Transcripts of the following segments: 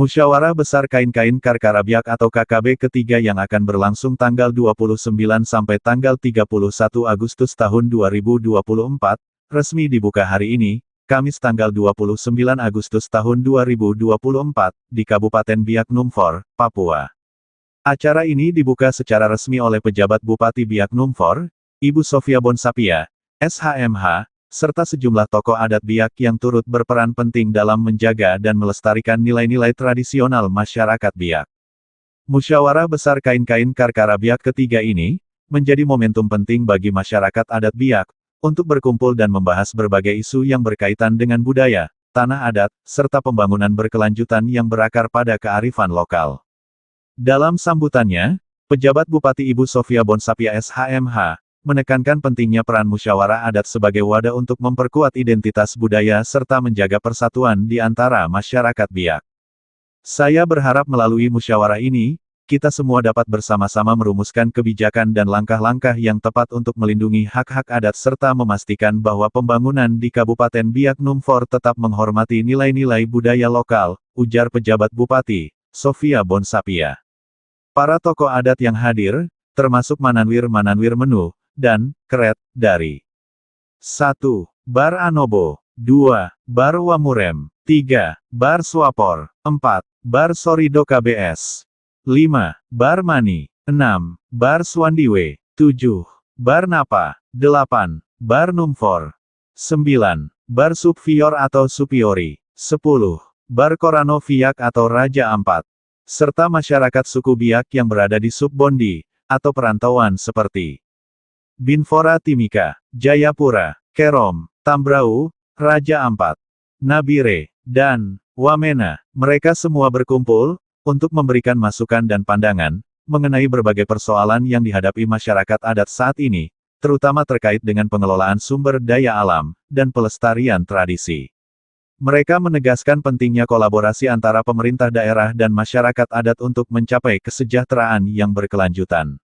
Musyawarah Besar Kain-Kain Karkarabiak atau KKB ketiga yang akan berlangsung tanggal 29 sampai tanggal 31 Agustus tahun 2024, resmi dibuka hari ini, Kamis tanggal 29 Agustus tahun 2024, di Kabupaten Biak Numfor, Papua. Acara ini dibuka secara resmi oleh pejabat Bupati Biak Numfor, Ibu Sofia Bonsapia, SHMH, serta sejumlah tokoh adat Biak yang turut berperan penting dalam menjaga dan melestarikan nilai-nilai tradisional masyarakat Biak. Musyawarah Besar Kain-Kain Karkarabiak ketiga ini, menjadi momentum penting bagi masyarakat adat Biak, untuk berkumpul dan membahas berbagai isu yang berkaitan dengan budaya, tanah adat, serta pembangunan berkelanjutan yang berakar pada kearifan lokal. Dalam sambutannya, pejabat Bupati Ibu Sofia Bonsapia SHMH, menekankan pentingnya peran musyawarah adat sebagai wadah untuk memperkuat identitas budaya serta menjaga persatuan di antara masyarakat Biak. Saya berharap melalui musyawarah ini, kita semua dapat bersama-sama merumuskan kebijakan dan langkah-langkah yang tepat untuk melindungi hak-hak adat serta memastikan bahwa pembangunan di Kabupaten Biak Numfor tetap menghormati nilai-nilai budaya lokal, ujar pejabat Bupati, Sofia Bonsapia. Para tokoh adat yang hadir, termasuk Mananwir-Mananwir Menu, dan Keret, dari 1. Bar Anobo, 2. Bar Wamurem, 3. Bar Swapor, 4. Bar Sorido KBS, 5. Bar Mani, 6. Bar Swandiwe, 7. Bar Napa, 8. Bar Numfor, 9. Bar Subfior atau Supiori, 10. Bar Korano Viak atau Raja Ampat, serta masyarakat suku Biak yang berada di Subbondi, atau perantauan seperti Binfora Timika, Jayapura, Kerom, Tambrau, Raja Ampat, Nabire, dan Wamena. Mereka semua berkumpul untuk memberikan masukan dan pandangan mengenai berbagai persoalan yang dihadapi masyarakat adat saat ini, terutama terkait dengan pengelolaan sumber daya alam dan pelestarian tradisi. Mereka menegaskan pentingnya kolaborasi antara pemerintah daerah dan masyarakat adat untuk mencapai kesejahteraan yang berkelanjutan.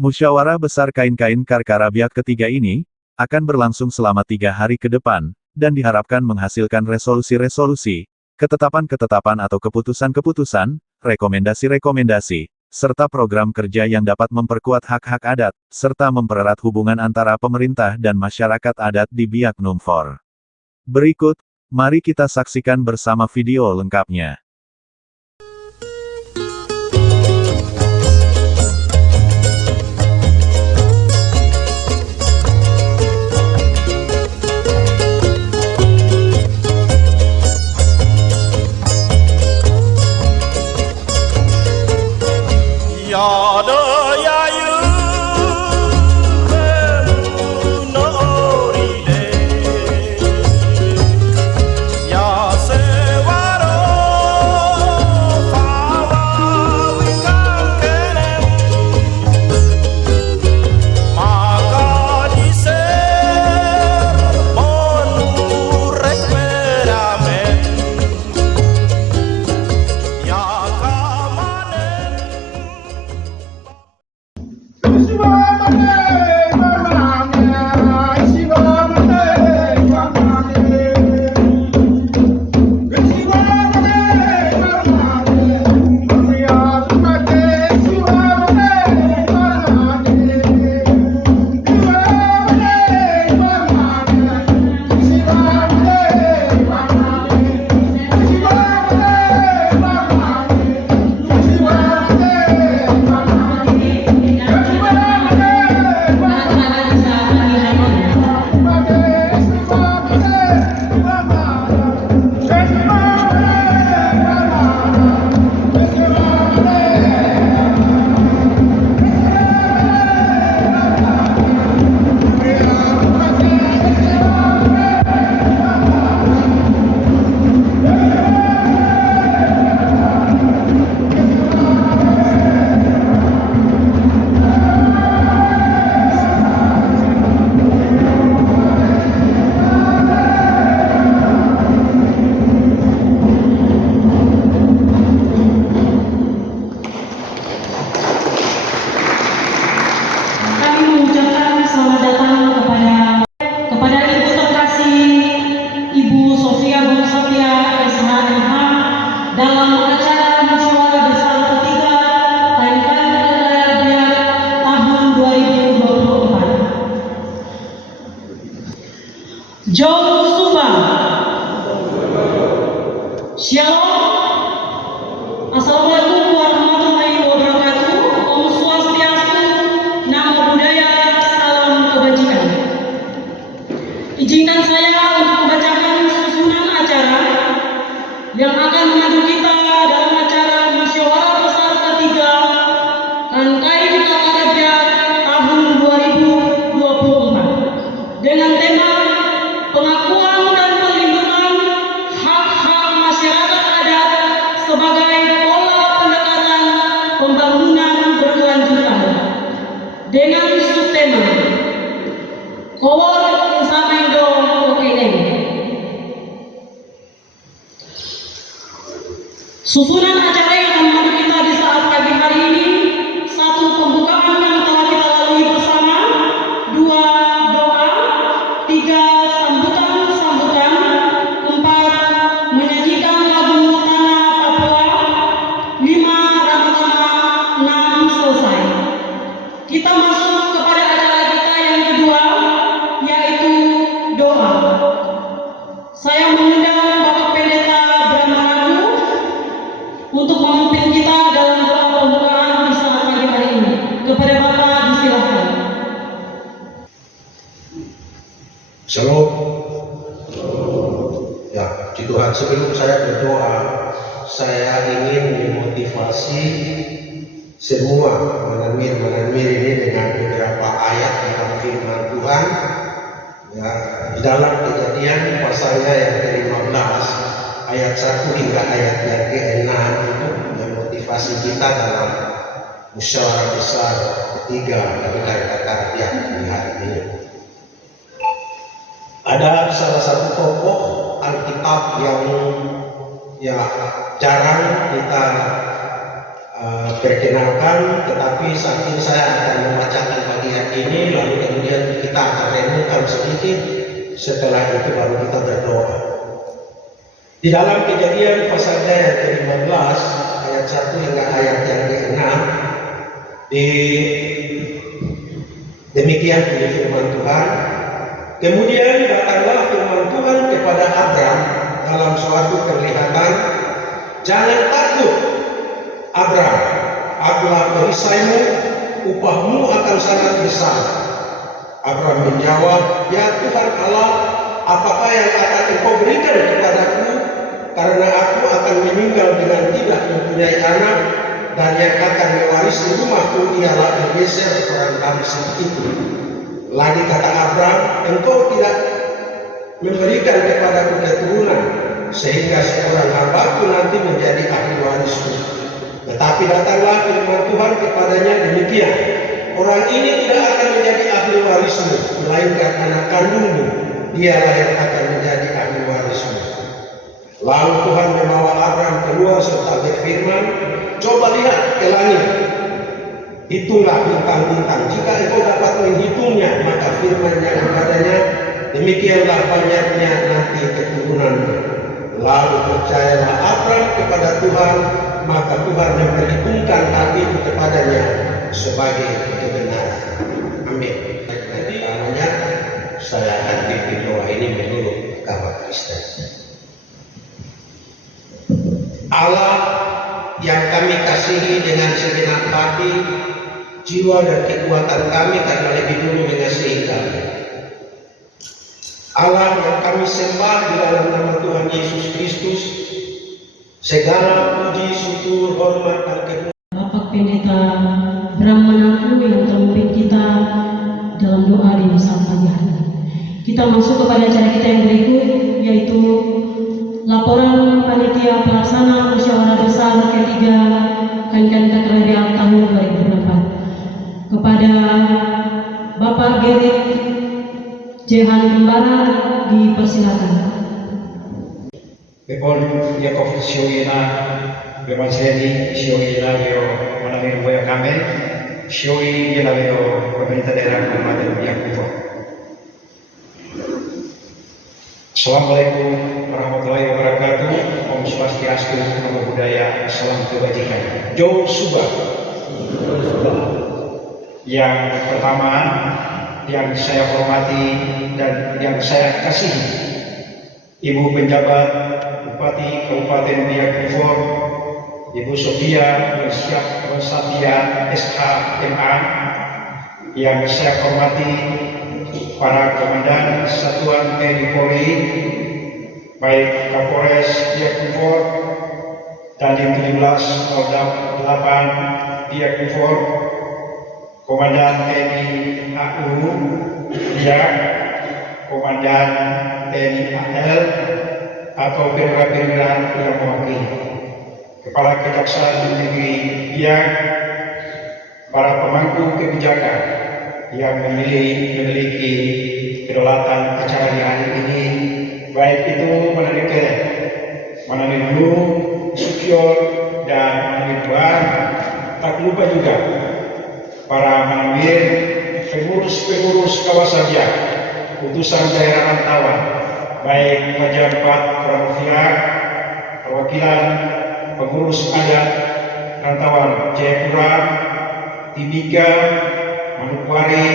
Musyawarah Besar Kain-Kain Karkarabiak ketiga ini, akan berlangsung selama 3 hari ke depan, dan diharapkan menghasilkan resolusi-resolusi, ketetapan-ketetapan atau keputusan-keputusan, rekomendasi-rekomendasi, serta program kerja yang dapat memperkuat hak-hak adat, serta mempererat hubungan antara pemerintah dan masyarakat adat di Biak Numfor. Berikut, mari kita saksikan bersama video lengkapnya. Jom Suba. Shalom. Assalamualaikum warahmatullahi wabarakatuh. Om Swastiastu, Namo Buddhaya, salam kebajikan. Izinkan saya untuk membacakan susunan acara yang akan mengadu kita dalam acara musyawarah besar ketiga Kankain Kakarabiak tahun 2024 dengan tema pengakuan dan perlindungan hak-hak masyarakat adat sebagai pola pendekatan pembangunan berkelanjutan dengan subtema Kowor Insamendo Okenem. Susunan acara yang akan mengadu kita di saat pagi hari ini: 1. Pembukaan yang telah kita lalui bersama, 2. Doa, 3. Sambutan, 4. Menyanyikan lagu Tanah Papua, 5. Ramtama, 6. Selesai. Kita masuk kepada acara kita yang kedua, yaitu doa. Saya mengundang Bapak Pendeta Brahma Ragu untuk memimpin kita dalam doa pembukaan di saat pagi hari ini. Kepada Bapak disilahkan. Shalom. Ya, puji Tuhan, sebelum saya berdoa, saya ingin memotivasi semua menamir ini dengan beberapa ayat tentang firman Tuhan. Ya, di dalam Kejadian pasalnya yang ke-15 ayat 1 hingga ayat yang ke-6 untuk memotivasi kita dalam musyawarah besar ketiga Kankain Kakarabiak di hari ini. Ada salah satu tokoh Alkitab yang jarang kita perkenalkan, tetapi saking saya akan membacakan bagian ini, lalu kemudian kita akan renungkan sedikit, setelah itu baru kita berdoa. Di dalam Kejadian pasalnya yang ke-15 ayat 1 hingga ayat yang ke-6, demikian bunyi firman Tuhan. Kemudian datanglah firman Tuhan kepada Abram dalam suatu penglihatan, "Jangan takut, Abram, akulah perisaimu, upahmu akan sangat besar." Abram menjawab, "Ya Tuhan Allah, apakah yang akan Engkau berikan kepadaku? Karena aku akan meninggal dengan tidak mempunyai anak, dan yang akan mewarisi rumahku ialah Eliezer orang Damsyik itu." Lagi kata Abram, "Engkau tidak memberikan kepadaku keturunan, sehingga seorang hambaku nanti menjadi ahli warisku." Tetapi datanglah firman Tuhan kepadanya demikian, "Orang ini tidak akan menjadi ahli warismu, melainkan anak kandungmu, dialah yang akan menjadi ahli warismu." Lalu Tuhan membawa Abram keluar serta berfirman, "Coba lihat ke langit, hitunglah bintang-bintang. Jika engkau dapat menghitungnya, maka firman-Nya kepadanya, demikianlah banyaknya nanti keturunanmu." Lalu percayalah Abram kepada Tuhan, maka Tuhan memperhitungkan hal itu kepadanya sebagai kebenaran. Amin. Jadi namanya saya akan pimpin doa ini menurut agama Kristen. Allah yang kami kasihi dengan segenap hati, jiwa dan kekuatan kami karena lebih dulu mengasihi kami. Allah yang kami sembah di dalam nama Tuhan Yesus Kristus, segala puji, syukur, hormat, dan kemuliaan. Bapak Pendeta Brahma Ragu yang telah memimpin kita dalam doa di saat pagi hari ini. Kita masuk kepada acara kita yang berikut, yaitu laporan panitia pelaksana musyawarah besar ketiga Kankain Kakarabiak tahun 2024. Kepada Bapak Gerik Jehan Kembara dipersilakan. Bepon Yakov Syuina Bemaseni Syuina Bio Manamir Boya Kame Syui Gila Bio Pemerintah Daerah Kabupaten Biak Kuto. Assalamualaikum warahmatullahi wabarakatuh. Om Swastiastu, Namo Buddhaya, salam kebajikan. Jom Suba. Yang pertama, yang saya hormati dan yang saya kasihi, Ibu Penjabat Bupati Kabupaten Biak Numfor, Ibu Sofia Satya SHMA, yang saya hormati para Komandan Satuan TNI Polri, baik Kapolres Biak Numfor, Dandim 1708 Biak Numfor, Komandan TNI AU Biak, Komandan TNI AL atau perwira-perwira yang mewakili, Kepala Kejaksaan Negeri Biak, para pemangku kebijakan yang memiliki kedaulatan acara di hari ini, baik itu Mananegara, Mananegara, Sukior, dan Mananegara. Tak lupa juga para manamir, pengurus-pengurus kawasan Biak, utusan daerah rantauan, baik pejabat perwakilan, pengurus adat rantauan Jayapura, Timika, Manokwari,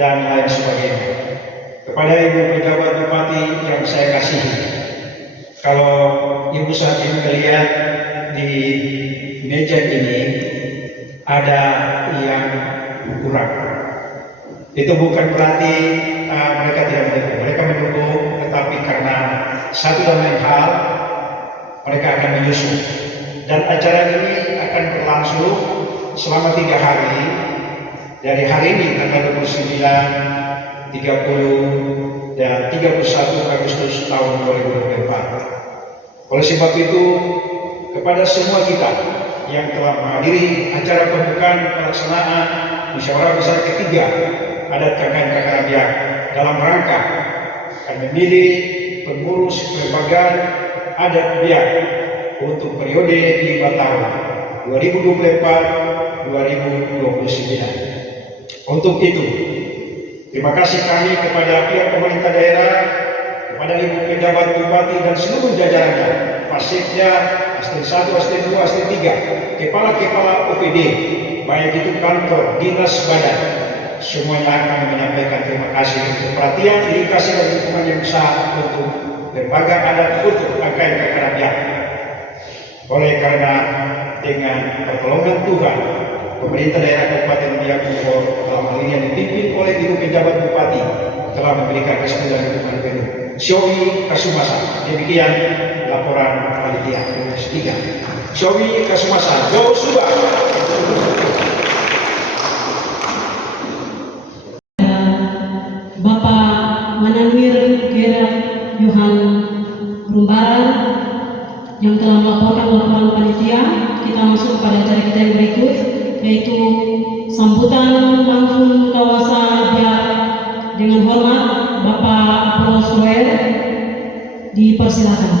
dan lain sebagainya. Kepada Ibu Pejabat Bupati yang saya kasihi, kalau Ibu saat ini melihat di meja ini ada yang kurang, itu bukan berarti mereka tidak mendukung. Mereka mendukung, tetapi karena satu dan lain hal mereka akan menyusul. Dan acara ini akan berlangsung selama 3 hari, dari hari ini tanggal 29, 30, dan 31 Agustus tahun 2024. Oleh sebab itu, kepada semua kita yang telah menghadiri acara pembukaan pelaksanaan musyawarah besar ketiga adat KKN Biak dalam rangka akan memilih pengurus perlembagaan adat Biak untuk periode 5 tahun 2024-2029. Untuk itu, terima kasih kami kepada pihak pemerintah daerah, kepada Ibu Pejabat Bupati dan seluruh jajarannya, Pasekja, Asisten 1, Asisten 2, Asisten 3, kepala-kepala OPD, baik itu kantor, dinas, badan, semuanya kami menyampaikan terima kasih untuk perhatian, dedikasi dan dukungan yang besar untuk lembaga adat untuk KKN Biak. Oleh karena dengan pertolongan Tuhan, pemerintah daerah Kabupaten Biak Numfor dalam hal ini yang dipimpin oleh Ibu Pejabat Bupati telah memberikan restu dan dukungan penuh. Showi Kasumasa, demikian laporan panitia Komisi 3. Showi Kasumasa, Go Suba. Bapak Mananwir Gerard Yohan Rumbaran yang telah melaporkan laporan panitia. Kita masuk kepada acara kita yang berikut, yaitu sambutan langsung kawasan Biak. Dengan hormat Bapak Apollos Roer, dipersilakan.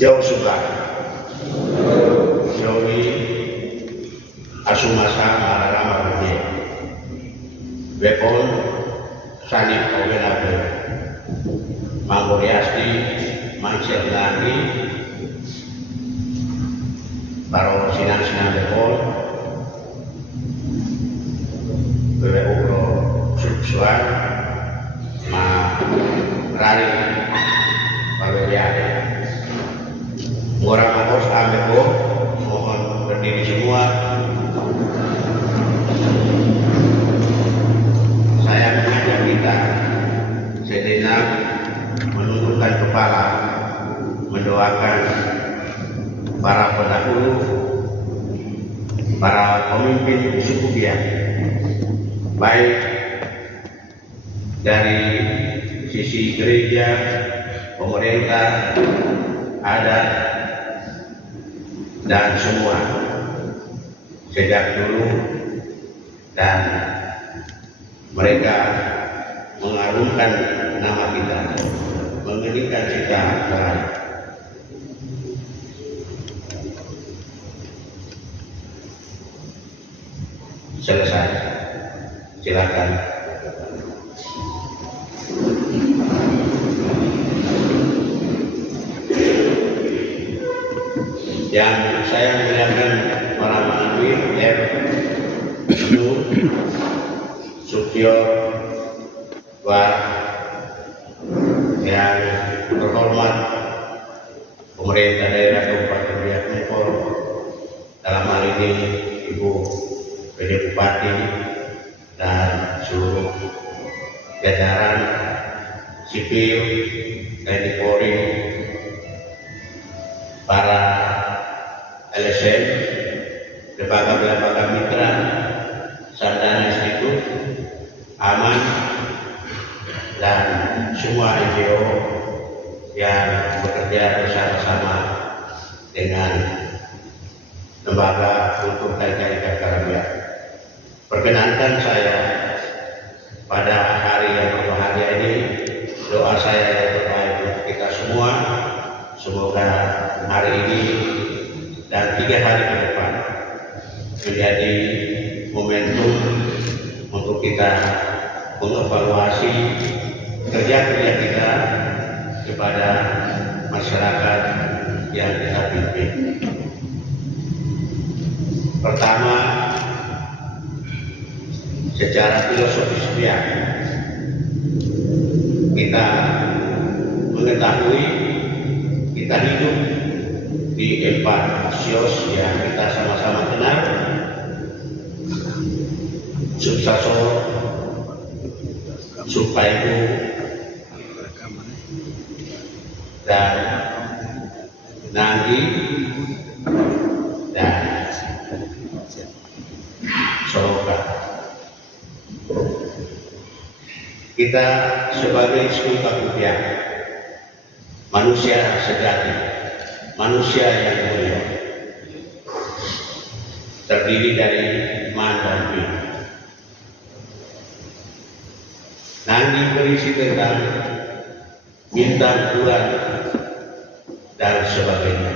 Jauh suka Jowi Asumasa Mararama Budi Bepon Sani Ogenabe Manggoriasti Mansir Lagi Baro Sinan Bepon Bebe Ugro Subsuan Ma Rari Babebiade Orang Mangkos Ambeko, mohon berdiri semua. Saya mengajak kita sejenak menundukkan kepala, mendoakan para pendahulu, para pemimpin suku Biak, baik dari sisi gereja, pemerintah, adat, dan semua sejak dulu, dan mereka mengharumkan nama kita, mengeningkan cita baik. Selesai, silakan. yang saya muliakan para mahasiswi R. Nur Supior, yang terhormat pemerintah daerah Kabupaten Biak Numfor, dalam hal ini Ibu PJ Bupati dan seluruh jajaran sipil TNI Polri, para LSM, lembaga-lembaga mitra, sarjana institut, aman, dan semua NGO yang bekerja bersama-sama dengan lembaga untuk KKN Karkarabiak. Perkenankan saya pada hari yang berbahagia ini, doa saya yang terbaik untuk kita semua, semoga hari ini dan 3 hari ke depan menjadi momentum untuk kita mengevaluasi kerja-kerja kita kepada masyarakat yang kita pimpin. Pertama, secara filosofis Biak, kita mengetahui kita hidup di 4 sios yang kita sama-sama kenal: Suksasor, Supaibu, dan Nanggi, dan Soloka. Kita sebagai Suku Biak, manusia sejati, manusia yang mulia, terdiri dari Man dan Bin. Nanggi berisi tentang bintang, bulan, dan sebagainya.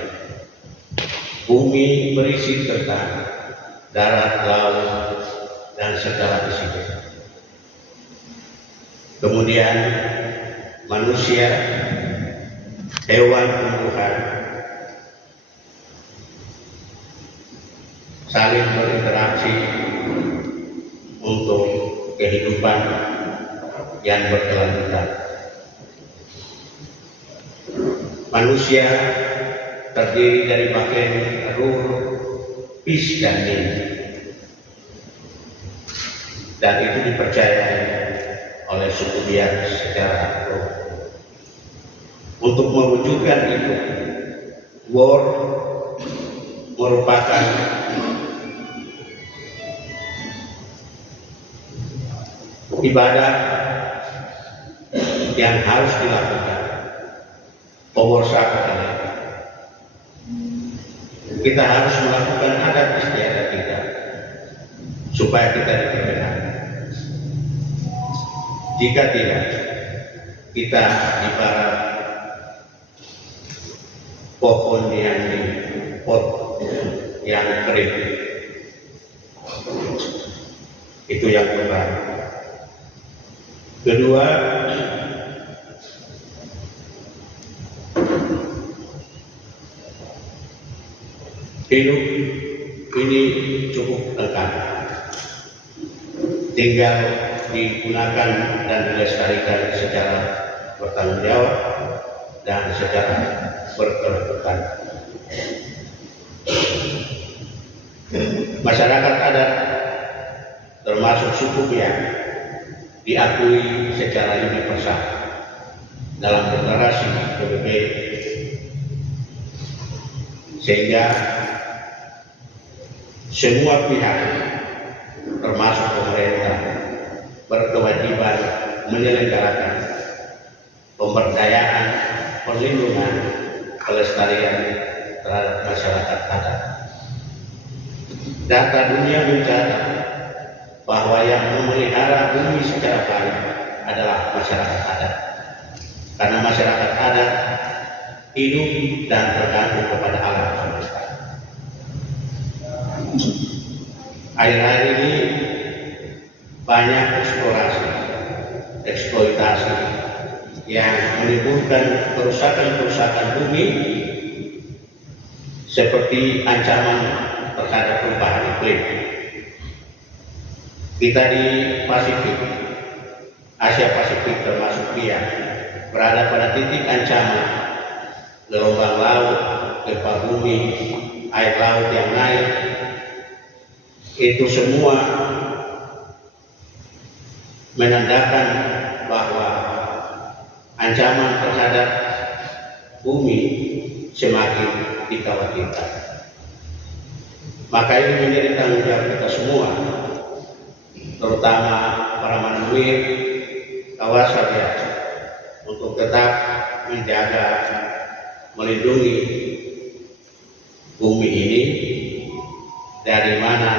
Bumi berisi tentang darat, laut, dan segala isinya. Kemudian manusia, hewan, tumbuhan saling berinteraksi untuk kehidupan yang berkelanjutan. Manusia terdiri dari bagian ruh, pis, dan nin, dan itu dipercaya oleh suku Biak secara roh. Untuk mewujudkan itu, Wor merupakan ibadah yang harus dilakukan. Kita harus melakukan adat istiadat kita supaya kita diperkenankan. Jika tidak, kita ibarat pohon yang di pot yang kering. Itu yang pertama. Kedua, hidup ini cukup lengkap, tinggal digunakan dan dilestarikan secara bertanggung jawab dan secara berkelanjutan. Masyarakat adat termasuk suku Biak diakui secara universal dalam deklarasi PBB, sehingga semua pihak termasuk pemerintah berkewajiban menyelenggarakan pemberdayaan, perlindungan, pelestarian terhadap masyarakat adat. Data dunia mencatat bahwa yang memelihara bumi secara baik adalah masyarakat adat, karena masyarakat adat hidup dan tergantung kepada alam semesta. Akhir-akhir ini banyak eksplorasi, eksploitasi yang menimbulkan kerusakan-kerusakan bumi, seperti ancaman terhadap perubahan iklim. Kita di Pasifik, Asia Pasifik termasuk Biak, berada pada titik ancaman gelombang laut, gempa bumi, air laut yang naik. Itu semua menandakan bahwa ancaman terhadap bumi semakin dikhawatirkan. Maka ini menjadi tanggung jawab kita semua, terutama para manusia kawasan ya, untuk tetap menjaga, melindungi bumi ini, dari mana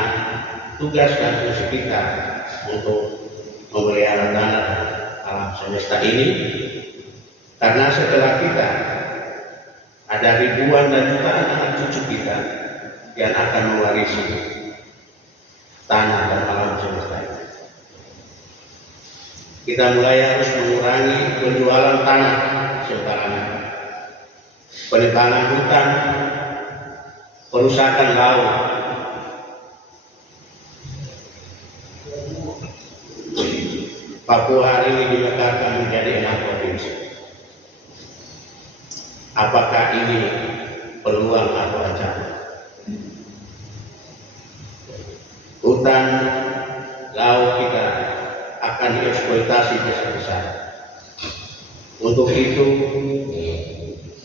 tugas dan fungsi kita untuk memelihara tanah alam semesta ini. Karena setelah kita ada ribuan dan jutaan anak cucu kita yang akan mewarisi tanah dan alam semesta ini. Kita mulai harus mengurangi penjualan tanah sembarangan, penebangan hutan, perusakan laut. Papua hari ini dimekarkan menjadi 6 provinsi. Apakah ini peluang atau ancaman? Hutan laut kita akan dieksploitasi besar-besar. Untuk itu,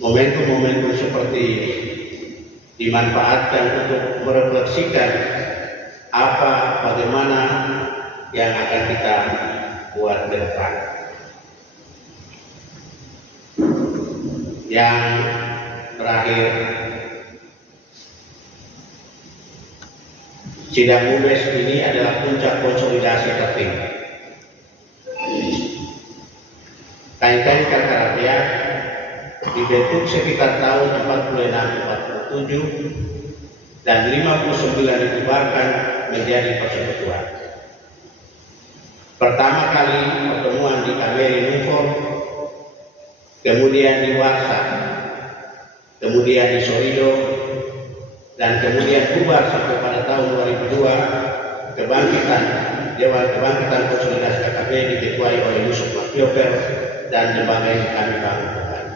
momentum-momentum seperti ini dimanfaatkan untuk merefleksikan bagaimana yang akan kita buat ke depan. Yang terakhir, Sidang UMES ini adalah puncak konsolidasi tertinggi. Kain-kain Karkarapiak dibentuk sekitar tahun 46-47 dan 59 dibubarkan menjadi persekutuan. Pertama kali pertemuan di KBRI Nufor, kemudian di Warsa, kemudian di Solido, dan kemudian bubar sampai pada tahun 2002 Dewan Kebangkitan Konsolidasi KKB diketuai oleh Yusuf Maktioper dan lembaga yang kami bangun kembali.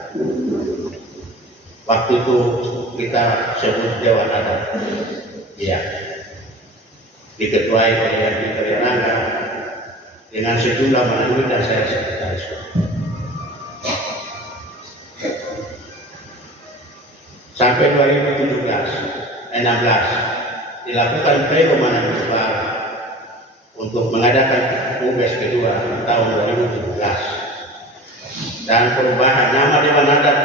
Waktu itu kita sebut Dewan Adat, ya, diketuai oleh Yadi Karyarangga dengan sejumlah menanui dan saya sekretaris. Sampai 2016 dilakukan pleno Manamusbar untuk mengadakan UMES kedua tahun 2017, dan perubahan nama Dewan Adat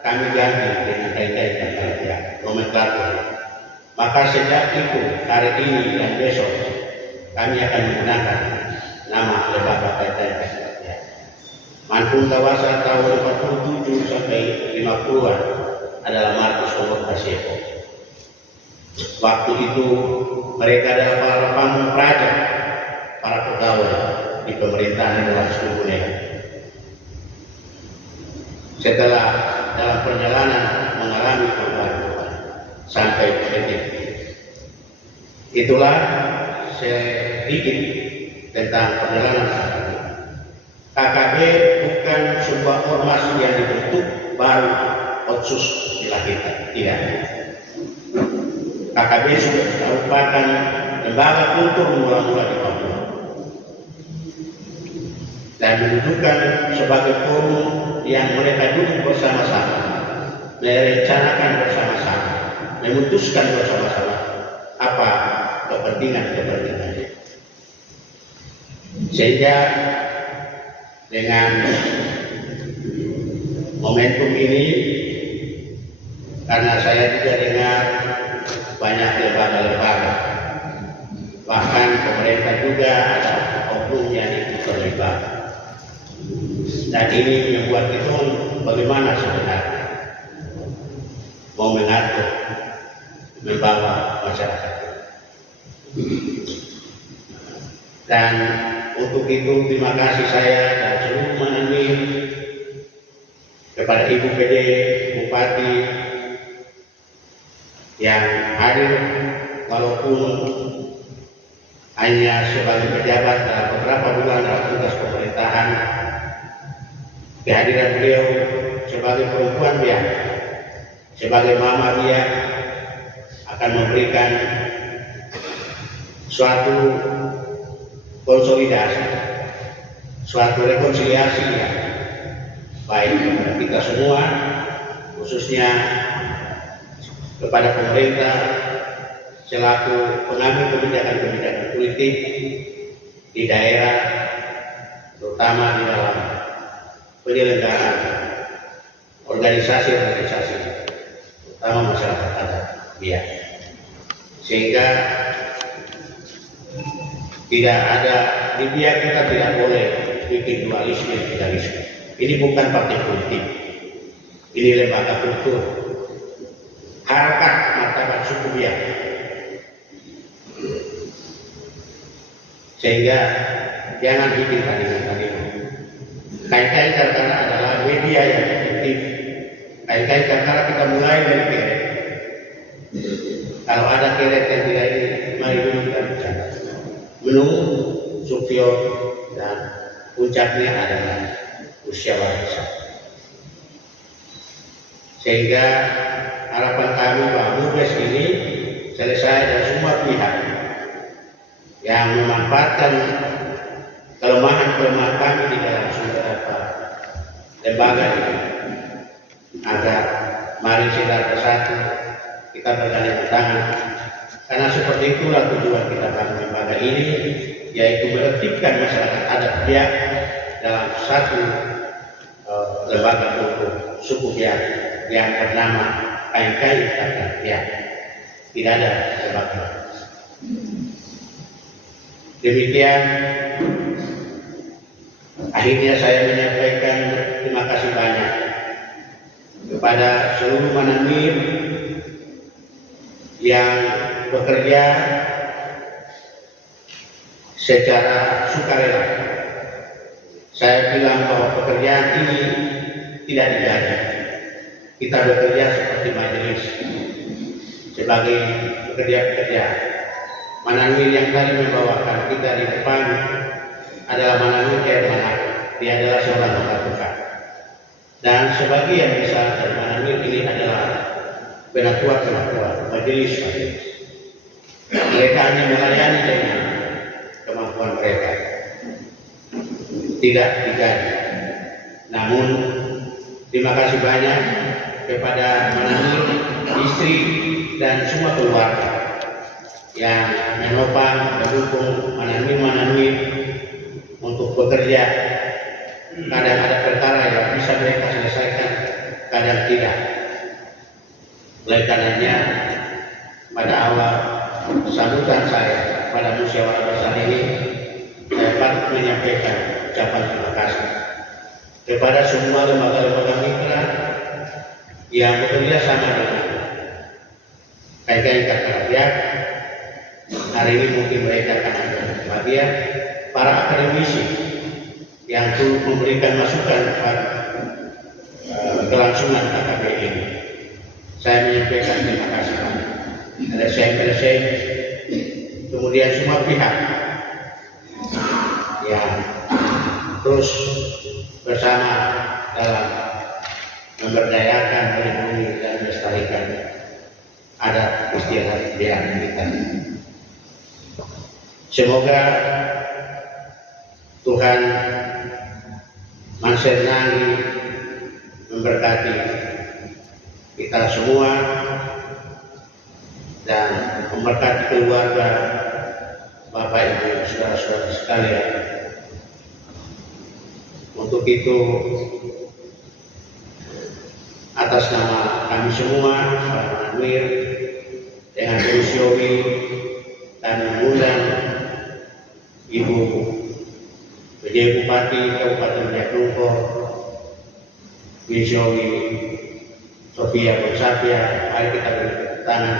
kami ganti dengan kain-kain Karkarapiak, nomenklatur. Maka sejak itu, hari ini dan besok kami akan menggunakan nama lembaga kain-kain Karkarapiak. Manpun Tawasa tahun 47 sampai 50-an adalah Markus Omor Pasiepo. Waktu itu mereka adalah para panggung praja, para pegawai di pemerintahan dalam Sulubunya. Setelah dalam perjalanan mengalami perubahan sampai ke titik itulah sedikit tentang perjalanan KKB. KKB bukan sebuah ormas yang dibentuk baru Otsus dilahirkan, tidak. KKB sudah merupakan lembaga kultur mula-mula di Papua dan didudukan sebagai forum yang mereka duduk bersama-sama, merencanakan bersama-sama, memutuskan bersama-sama apa kepentingan-kepentingannya. Sehingga dengan momentum ini, karena saya juga dengar banyak lembaga-lembaga, bahkan pemerintah juga ada oknum yang ikut terlibat, dan ini membuat kita bagaimana sebenarnya mau mengatur, membawa masyarakat. Dan untuk itu terima kasih saya dan seluruh Manami kepada Ibu PD, Bupati, yang hadir walaupun hanya sebagai pejabat dalam beberapa bulan dalam tugas pemerintahan. Kehadiran beliau sebagai perempuan dia, sebagai mama dia akan memberikan suatu konsolidasi, suatu rekonsiliasi ya, baik kepada kita semua, khususnya kepada pemerintah selaku pengambil kebijakan-kebijakan politik di daerah, terutama di dalam penyelenggaraan organisasi-organisasi, terutama masyarakat adat ya, sehingga tidak ada di pihak kita tidak boleh bikin dualisme, idealisme. Ini bukan partai politik, ini lembaga kultur, harkat martabat suku biak. Sehingga jangan bikin tandingan-tandingan. Kain-kain Karkara adalah media yang efektif. Kain-kain Karkara kita mulai dari keret. Kalau ada keret yang tidak ini, mari dulu kita bicara. Menu, Sukyo, dan puncaknya adalah usia warisan. Sehingga harapan kami bahwa MUBES ini selesai dan semua pihak yang memanfaatkan kelemahan-kelemahan kami di dalam beberapa lembaga ini, agar mari kita bersatu, kita bergandeng tangan, karena seperti itulah tujuan kita bangun lembaga ini, yaitu menertibkan masyarakat adat Biak dalam satu lembaga hukum suku Biak yang bernama Kain-Kain Karkara Biak. Tidak ada lembaga. Demikian, akhirnya saya menyampaikan terima kasih banyak kepada seluruh Mananwir yang bekerja secara sukarela. Saya bilang bahwa pekerjaan ini tidak digaji. Kita bekerja seperti majelis, sebagai pekerja-pekerja. Mananwir yang tadi membawakan kita di depan adalah Mananwir Hermanat. Dia adalah seorang tukang. Dan sebagian besar dari Mananwir ini adalah penatua-penatua, majelis. Mereka hanya melayani dengan kemampuan mereka, tidak digaji. Namun terima kasih banyak kepada Mananwir, istri dan semua keluarga yang menopang, mendukung Mananwir untuk bekerja. Kadang ada perkara yang bisa mereka selesaikan, kadang tidak. Oleh karenanya, pada awal sambutan saya pada musyawarah besar ini, saya patut menyampaikan ucapan terima kasih kepada semua lembaga-lembaga mitra yang bekerja sama dengan Kain-Kain Karkara Biak. Hari ini mungkin mereka akan ada bagian para akademisi yang turut memberikan masukan pada kelangsungan KKB ini. Saya menyampaikan terima kasih banyak. Ada saya, kemudian semua pihak yang terus bersama dalam memberdayakan, melindungi dan melestarikan adat istiadat Biak kita. Semoga Tuhan mensenangi, memberkati kita semua dan memberkati keluarga, Bapak Ibu, saudara-saudara sekalian. Untuk itu, atas nama kami semua, para Mananwir, dengan Yowi dan mengundang Ibu PJ Bupati Kabupaten Biak-Numfor, Yowi Sofia Bonsapia, mari kita beri tepuk tangan.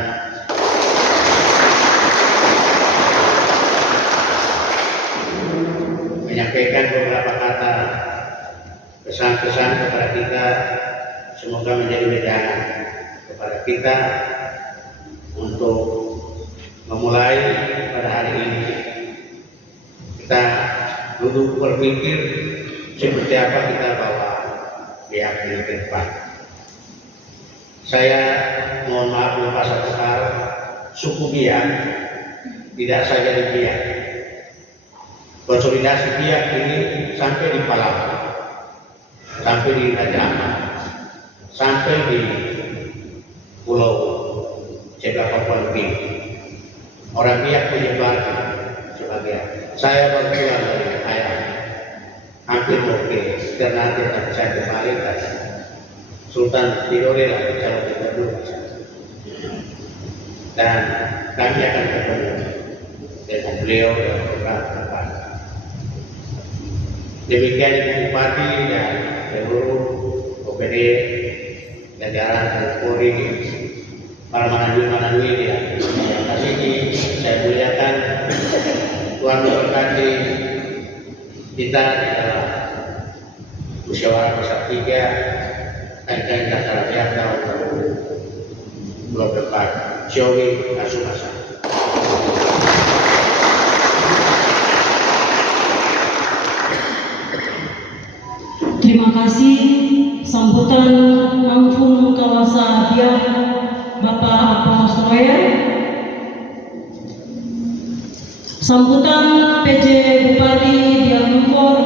Menyampaikan beberapa kata pesan-pesan kepada kita, semoga menjadi wejangan kepada kita untuk memulai pada hari ini. Kita duduk berpikir seperti apa kita bawa pihak ini ke depan. Saya mohon maaf lupa satu hal, suku Biak tidak saja di Biak. Konsolidasi Biak ini sampai di Palau, sampai di Raja Ampat, sampai di Pulau Cegah Papua New. Orang Biak menyebarkan sebagian. Saya baru pulang dari ayah, hampir oke, karena tidak bisa kembali dan Sultan Tidore lah calon gubernur. Dan kami akan ketemu dengan beliau dalam beberapa tempat. Demikian Ibu Bupati dan seluruh OPD jajaran dan Polri, para mananwi yang kasih ini saya muliakan. Tuhan memberkati kita di dalam musyawarah besar 3 KNKN Karkarabiak tahun 2024. Siowi Asumasa. Terima kasih sambutan Angfung Kawasa Biak Bapak Apollo Stroyer. Sambutan PJ Bupati Biak Numfor.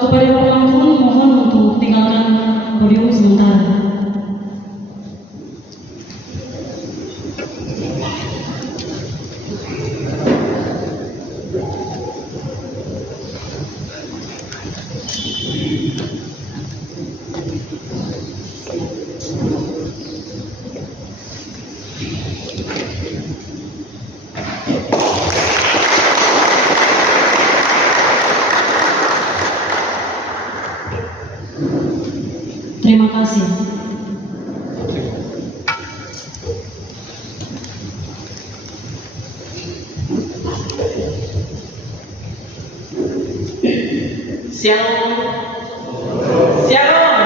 Kepada Bapak Angfung mohon untuk tinggalkan podium sebentar. Terima kasih. Shalom. Shalom.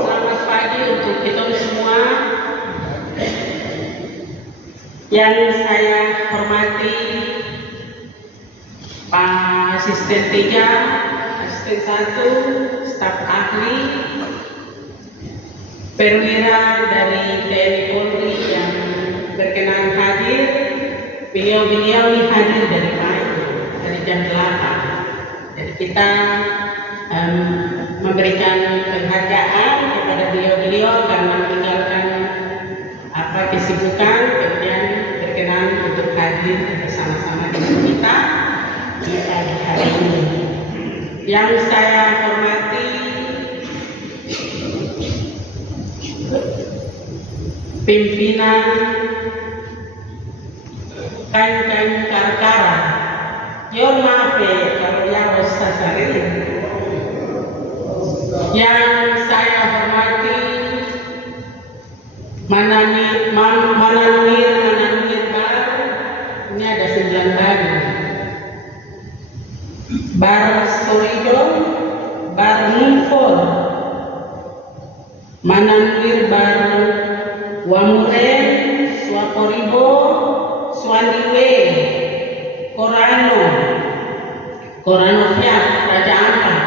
Selamat pagi untuk kita semua. Yang saya hormati Pak Asisten 3, Asisten 1, staf ahli, perwira dari TNI Polri yang berkenan hadir. Beliau-beliau ini hadir dari pagi, dari jam 8. Jadi kita memberikan penghargaan kepada beliau-beliau karena meninggalkan kesibukan, kemudian berkenan untuk hadir bersama-sama dengan kita di pagi hari ini. Yang saya hormati pimpinan KNKN Karkara. Maaf ya kalau yang sasari. Yang saya hormati Mananwir Bar, ini ada 9 baru. Bar Sorido, Bar Numfor, Mananwir Bar Wamuren, Swaporibo, Swaniwe, Korano Fiat, Raja Ampat,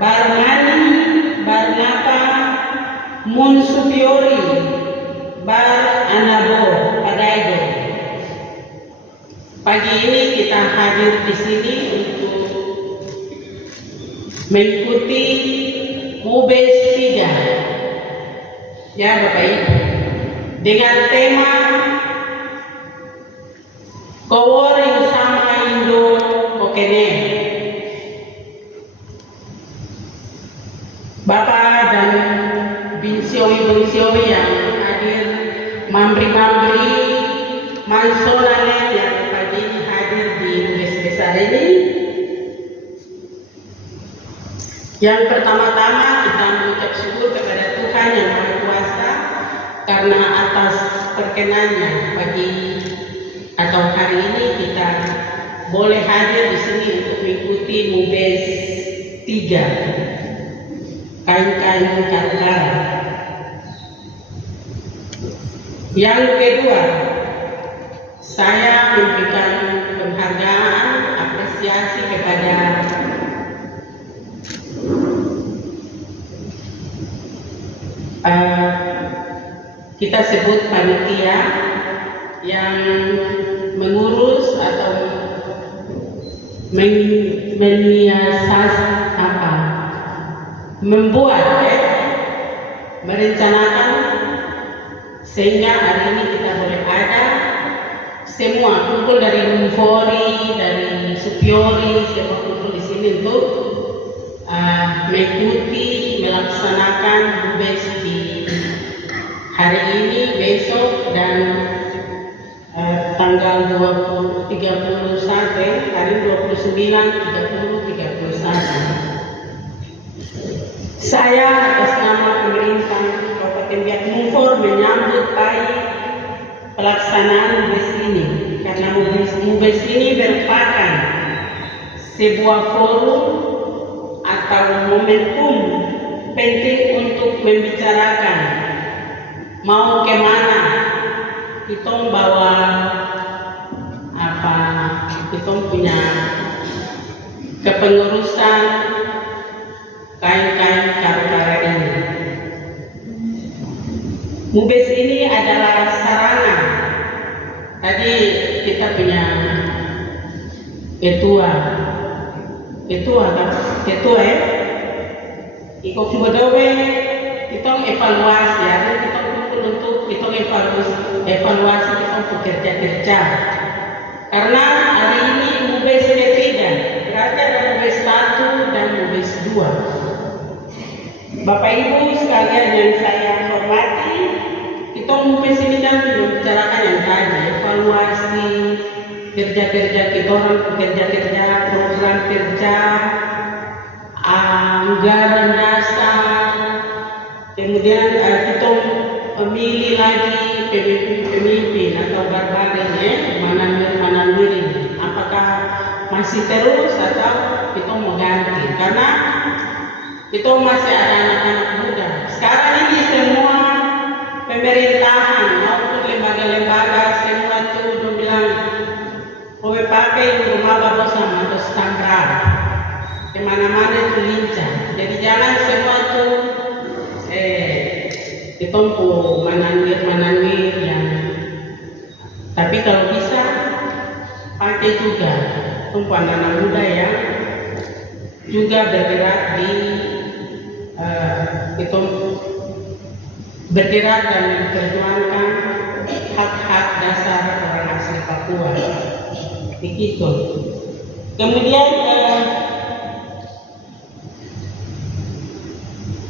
Bar Mani, Bar Napa, Mun Supiori, Bar Anabo, Padaido. Pagi ini kita hadir di sini untuk mengikuti Mubes 3, ya Bapak Ibu, dengan tema Koworing sama Indo Okene. Bapak dan Binsiowi yang hadir, Mambri Mansonanet yang pagi ini hadir di Mubes besar ini. Yang pertama-tama kita mengucap syukur kepada Tuhan yang Maha Kuasa karena atas perkenannya pagi atau hari ini kita boleh hadir di sini untuk mengikuti Mubes 3. kain-kain karkara. Yang kedua, saya memberikan penghargaan apresiasi kepada kita sebut panitia yang mengurus atau membuat, merencanakan sehingga hari ini kita boleh ada semua kumpul dari Mufori, dari Supiori, semua kumpul di sini untuk mengikuti melaksanakan BUBES di hari ini, besok, dan tanggal 30 sampai hari 29, 30, 31. Saya atas nama pemerintah Kabupaten Biak Numfor menyambut baik pelaksanaan BUBES ini, karena BUBES ini merupakan sebuah forum atau momentum penting untuk membicarakan mau kemana kita bawa kita punya kepengurusan kain-kain karkara ini. BUBES ini adalah sarana. Tadi kita punya ketua ikut bodowe, kita evaluasi, ada kita kumpul untuk kita evaluasi kita pekerja-kerja. Karena hari ini BUBES ketiga, berarti ada BUBES 1 dan BUBES 2. Bapak Ibu sekalian yang saya hormati, kita BUBES ini kan membicarakan yang tadi, evaluasi kerja-kerja kita orang, pekerja-kerja, program kerja, anggaran dasar, kemudian kita memilih lagi pemimpin atau barbarin, mananwiri, apakah masih terus atau kita mau ganti, karena kita masih ada anak-anak muda. Sekarang ini semua pemerintahan maupun lembaga-lembaga semua itu udah bilang kowe pakai rumah bapak sama atau standar kemana-mana itu lincah. Jadi jangan semua itu ditompo mananwir yang, tapi kalau bisa pakai juga tumpu anak-anak muda yang juga bergerak di bergerak dan memperjuangkan hak-hak dasar orang asli Papua. Begitu. Kemudian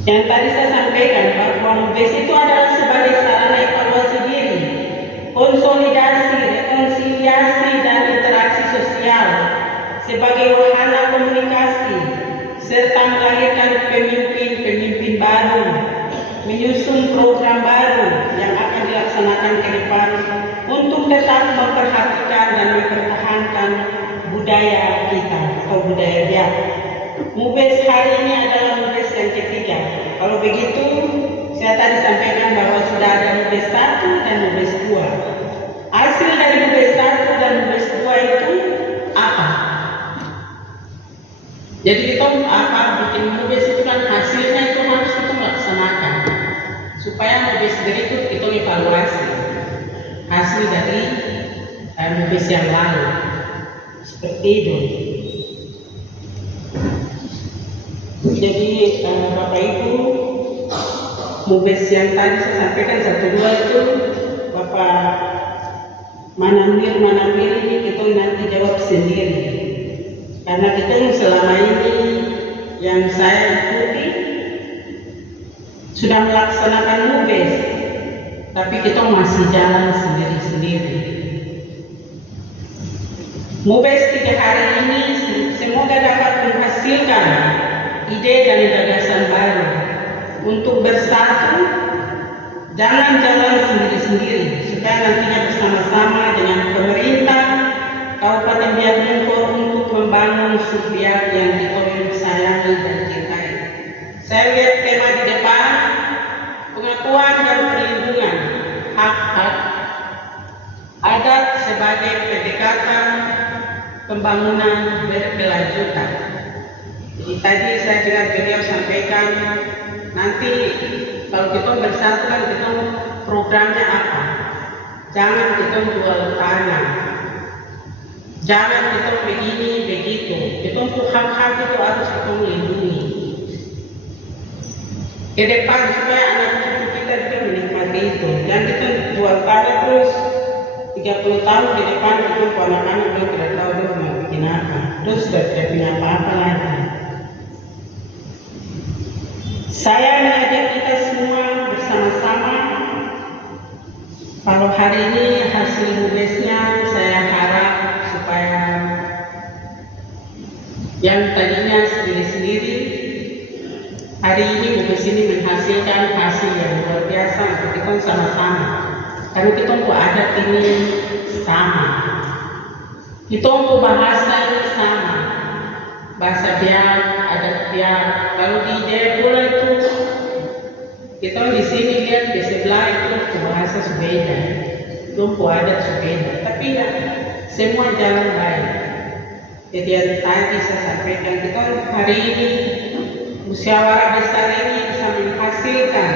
yang tadi saya sampaikan bahwa BUBES itu adalah sebagai sarana evaluasi diri, konsolidasi, rekonsiliasi, dan interaksi sosial sebagai wahana komunikasi, serta melahirkan pemimpin-pemimpin baru, menyusun program baru yang akan dilaksanakan ke depan untuk tetap memperhatikan dan mempertahankan budaya kita atau budaya Biak. BUBES hari ini adalah BUBES yang ketiga. Kalau begitu, saya tadi sampaikan bahwa sudah ada BUBES 1 dan BUBES 2. Hasil dari BUBES 1 dan BUBES 2 itu apa? Jadi kita bikin BUBES itu kan hasilnya itu harus kita laksanakan. Supaya BUBES berikut kita evaluasi hasil dari BUBES yang lalu. Seperti itu. Jadi Bapak Ibu, BUBES yang tadi saya sampaikan 1-2 itu Bapak mananwir ini kita nanti jawab sendiri. Karena kita selama ini yang saya ikuti sudah melaksanakan BUBES, tapi kita masih jalan sendiri-sendiri. BUBES 3 hari ini semoga dapat menghasilkan ide dan gagasan baru untuk bersatu, jangan jalan sendiri-sendiri, supaya nantinya bersama-sama dengan pemerintah Kabupaten Biak Numfor untuk membangun Subiak yang kita sayangi dan cintai. Saya lihat tema di depan, pengakuan dan perlindungan hak-hak adat sebagai pendekatan pembangunan berkelanjutan. Jadi tadi saya dengar beliau sampaikan, nanti kalau kita bersatu kan kita programnya apa? Jangan kita jual tanah, jangan kita begini begitu. Kita untuk hak-hak itu harus kita melindungi. Ke depan supaya anak cucu kita juga menikmati itu. Dan kita jual tanah terus 30 tahun ke depan itu anak-anak dia tidak tahu dia mau bikin apa. Terus sudah tidak punya apa-apa lagi. Saya mengajak kita semua bersama-sama. Kalau hari ini hasil BUMDesnya saya harap supaya yang tadinya sendiri-sendiri hari ini BUMDes ini menghasilkan hasil yang luar biasa untuk kita sama-sama. Karena kita untuk adat ini sama, kita untuk bahasa ini sama, bahasa Biak, adat Biak. Kalau di Jayapura itu kita di sini lihat di sebelah itu bahasa berbeda, itu adat berbeda, tapi ya semua jalan baik. Jadi yang tadi saya sampaikan, kita hari ini musyawarah besar ini bisa menghasilkan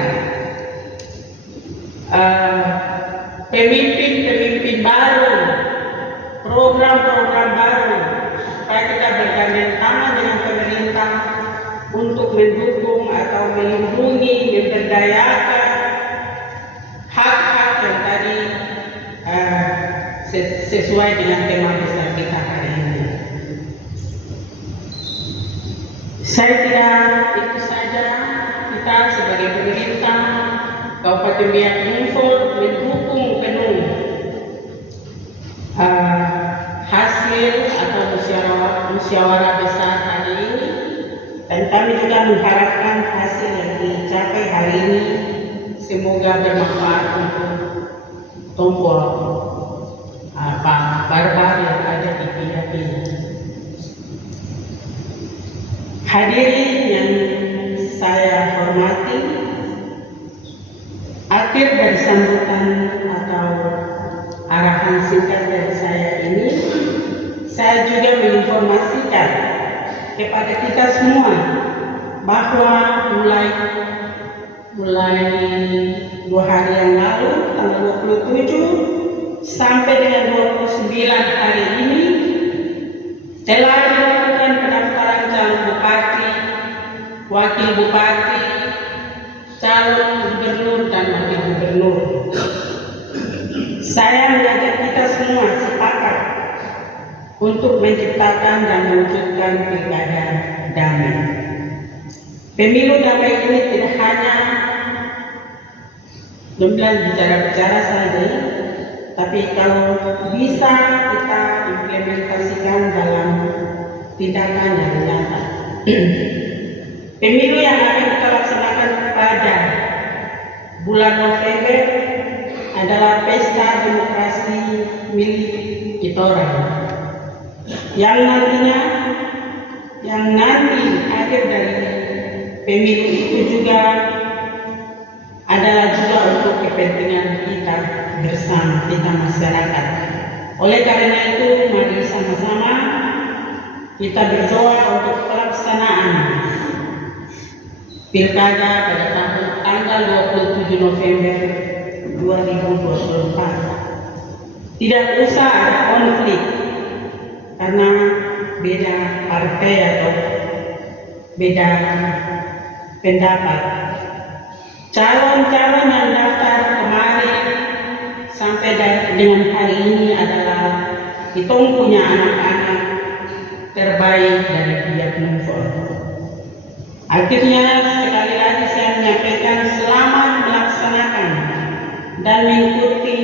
pemimpin-pemimpin baru, program-program baru, supaya kita bergandeng tangan dengan pemerintah untuk mendukung atau melindungi, memberdayakan hak-hak yang tadi sesuai dengan tema besar kita hari ini. Saya kira itu saja, kita sebagai pemerintah Kabupaten Biak Numfor mendukung penuh hasil atau musyawarah besar hari ini, dan kami juga mengharapkan hasil yang dicapai hari ini semoga bermanfaat untuk tombol barbar yang ada di Biak ini. Hadirin yang saya hormati, akhir dari sambutan atau arahan singkat dari saya ini, saya juga menginformasikan kepada kita semua bahwa mulai 2 hari yang lalu, tanggal 27 sampai dengan 29 hari ini, telah dilakukan pendaftaran calon bupati, wakil bupati, calon gubernur dan wakil gubernur. Saya mengajak kita semua sepakat untuk menciptakan dan mewujudkan pilkada damai. Pemilu damai ini tidak hanya bicara-bicara saja, tapi kalau bisa kita implementasikan dalam tindakan yang nyata. Pemilu yang akan kita laksanakan pada bulan November adalah pesta demokrasi milik kita orang. Yang nanti akhir dari pemilu itu juga adalah juga untuk kepentingan kita bersama, kita masyarakat. Oleh karena itu, mari sama-sama kita berdoa untuk pelaksanaan pilkada pada tanggal 27 November 2024. Tidak usah ada konflik karena beda partai atau beda pendapat. Calon-calon yang daftar kemarin sampai dengan hari ini adalah kita punya anak-anak terbaik dari Biak Numfor. Akhirnya sekali lagi saya menyampaikan selamat melaksanakan dan mengikuti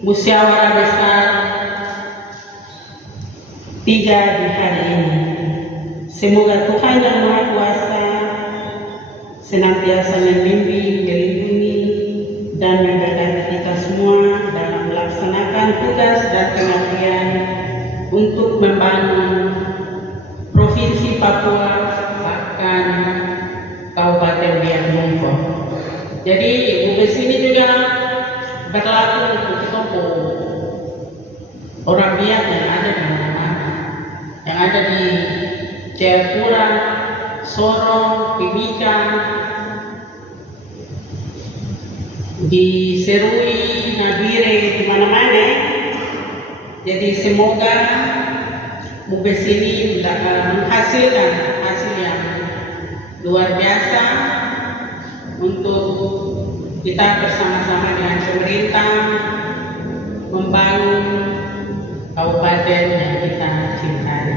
musyawarah besar 3 di hari ini. Semoga Tuhan Yang Maha Kuasa senantiasa membimbing, melindungi, dan memberkati kita semua dalam melaksanakan tugas dan pengabdian untuk membangun Provinsi Papua, bahkan Jadi bubes ini juga berlaku untuk toko orang Biak yang ada di mana-mana, yang ada di Jayapura, Sorong, Timika, di Serui, Nabire, di mana-mana. Jadi semoga bubes ini menghasilkan hasil yang luar biasa untuk kita bersama-sama dengan pemerintah membangun kabupaten yang kita cintai.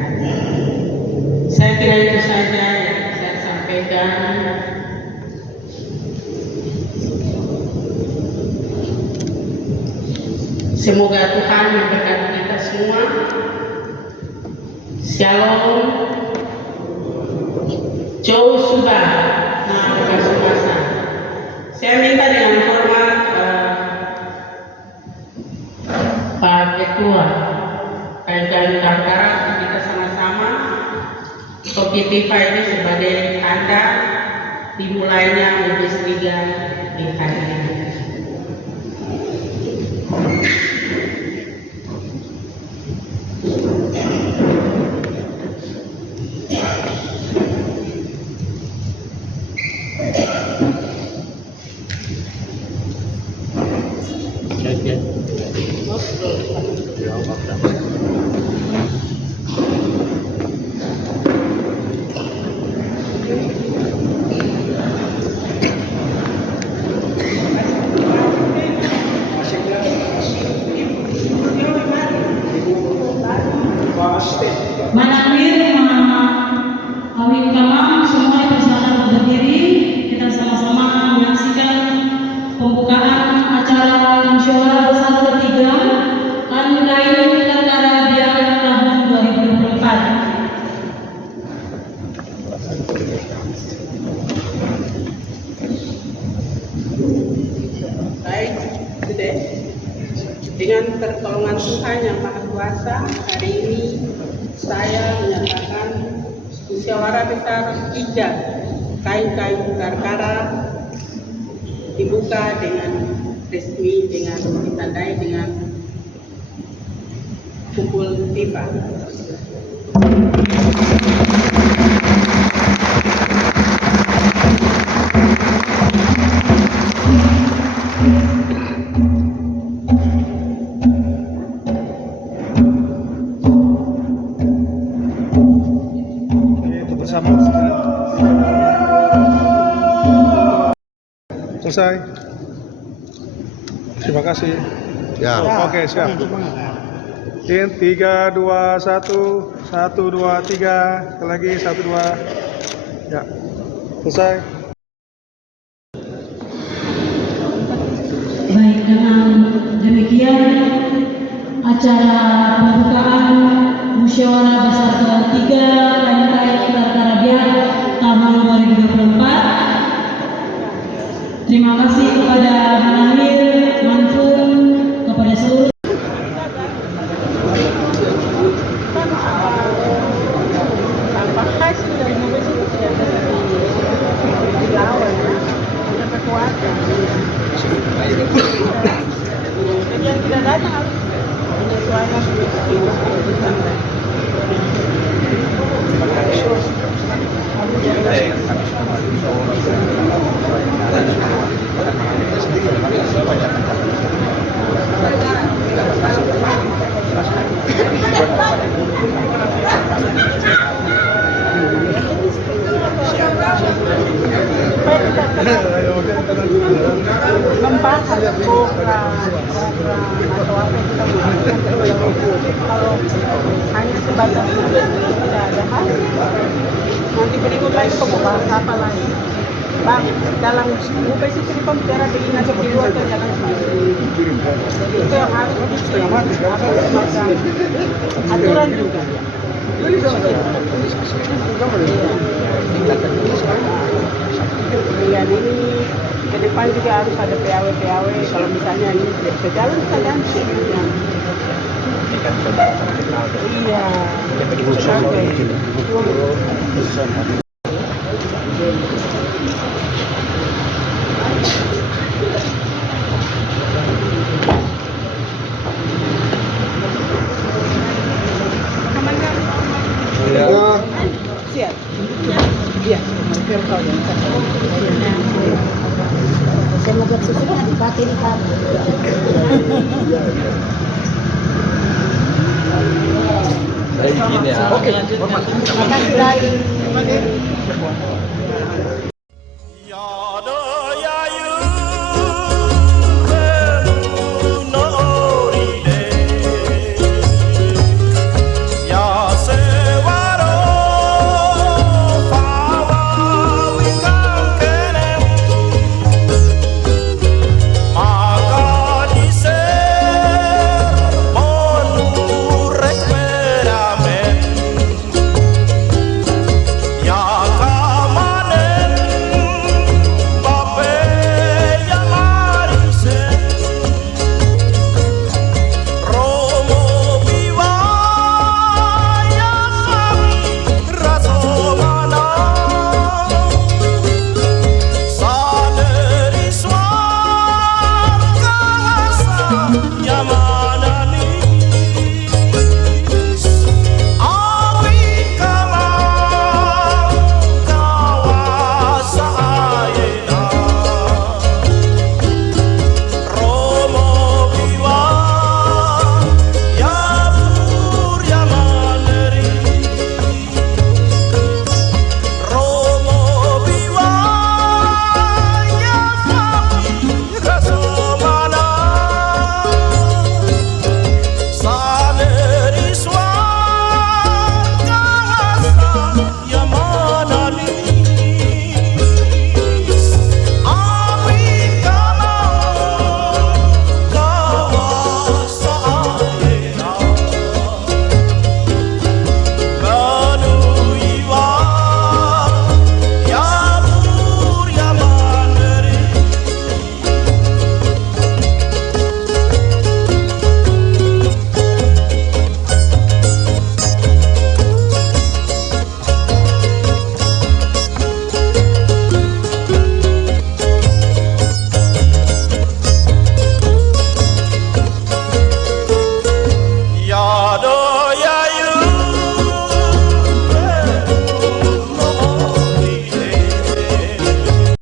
Saya kira itu saja yang saya sampaikan. Semoga Tuhan memberkati kita semua. Shalom. Jauh sudah. Nah, berkasih. Saya minta dengan hormat Pak Ketua Kajian Karkara, kita sama-sama Kopitiva ini sebagai tanda dimulainya Bubes Liga di hari ini. Manamir, kawin kamam semua persilakan berdiri. Kita sama-sama menyaksikan pembukaan acara musyawarah besar ketiga Kain Karkara Biak tahun 2024. Baik, sudah. Dengan pertolongan Tuhan yang Maha Kuasa, hari ini saya menyatakan musyawarah besar 3 Kain Karkara dibuka dengan resmi, dengan ditandai dengan pukul tiba. Selesai. Terima kasih. Ya. Oke, siap. In 3, 2, 1, 1, 2, 3. Sekali lagi 1, 2. Ya. Selesai. Baik, dengan demikian acara pembukaan musyawarah besar ketiga Kain Karkara Biak tahun 2024. Terima kasih kepada Manamir, Manfun, kepada seluruh yang tidak datang harus menyesuaikan membahas program atau apa yang kita lakukan. Kalau hanya sebatas itu tidak ada hasil, nanti berikut lagi pembahas apa lagi. Bang, dalam UPS itu pembicara di nasib di luar jangan sendiri. Itu yang harus semacam aturan juga. Kemudian ini ke depan juga harus ada PAW kalau misalnya ini tidak bisa jalan bisa ganti. Iya. dibatinkan. Saya izin ya. Terima kasih, Dai.